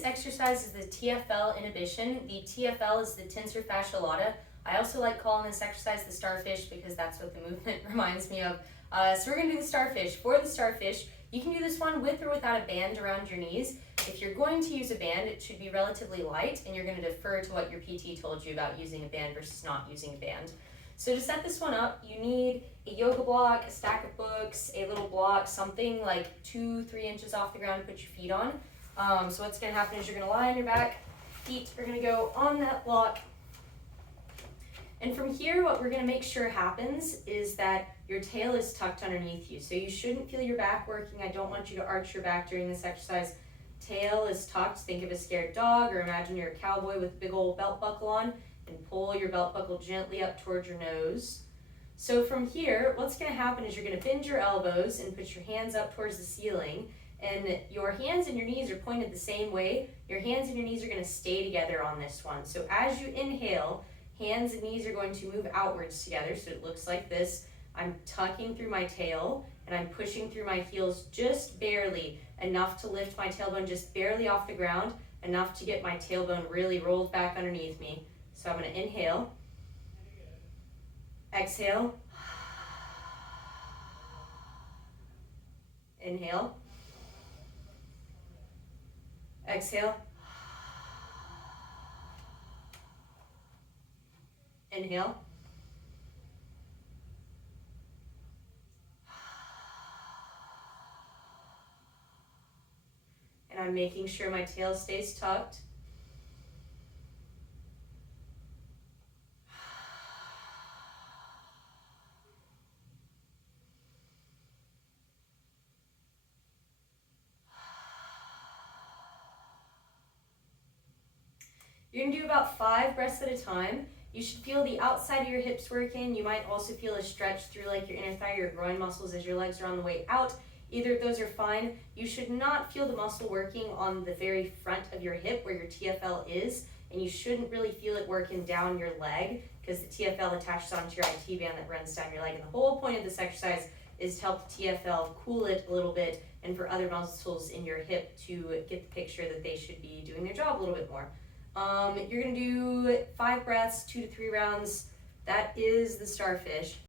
This exercise is the TFL inhibition. The TFL is the Tensor Fascia Latae. I also like calling this exercise the Starfish because that's what the movement reminds me of. So we're going to do the Starfish. For the Starfish, you can do this one with or without a band around your knees. If you're going to use a band, it should be relatively light, and you're going to defer to what your PT told you about using a band versus not using a band. So to set this one up, you need a yoga block, a stack of books, a little block, something like 2-3 inches off the ground to put your feet on. So what's going to happen is you're going to lie on your back, feet are going to go on that block. And from here, what we're going to make sure happens is that your tail is tucked underneath you. So you shouldn't feel your back working. I don't want you to arch your back during this exercise. Tail is tucked. Think of a scared dog, or imagine you're a cowboy with a big old belt buckle on, and pull your belt buckle gently up towards your nose. So from here, what's going to happen is you're going to bend your elbows and put your hands up towards the ceiling, and your hands and your knees are pointed the same way. Your hands and your knees are going to stay together on this one. So as you inhale, hands and knees are going to move outwards together, so it looks like this. I'm tucking through my tail, and I'm pushing through my heels just barely, enough to lift my tailbone just barely off the ground, enough to get my tailbone really rolled back underneath me. So I'm going to inhale, exhale, inhale, exhale, inhale, and I'm making sure my tail stays tucked. You're going to do about 5 breaths at a time. You should feel the outside of your hips working. You might also feel a stretch through like your inner thigh, your groin muscles as your legs are on the way out. Either of those are fine. You should not feel the muscle working on the very front of your hip where your TFL is, and you shouldn't really feel it working down your leg because the TFL attaches onto your IT band that runs down your leg. And the whole point of this exercise is to help the TFL cool it a little bit and for other muscles in your hip to get the picture that they should be doing their job a little bit more. You're going to do 5 breaths, 2 to 3 rounds. That is the Starfish.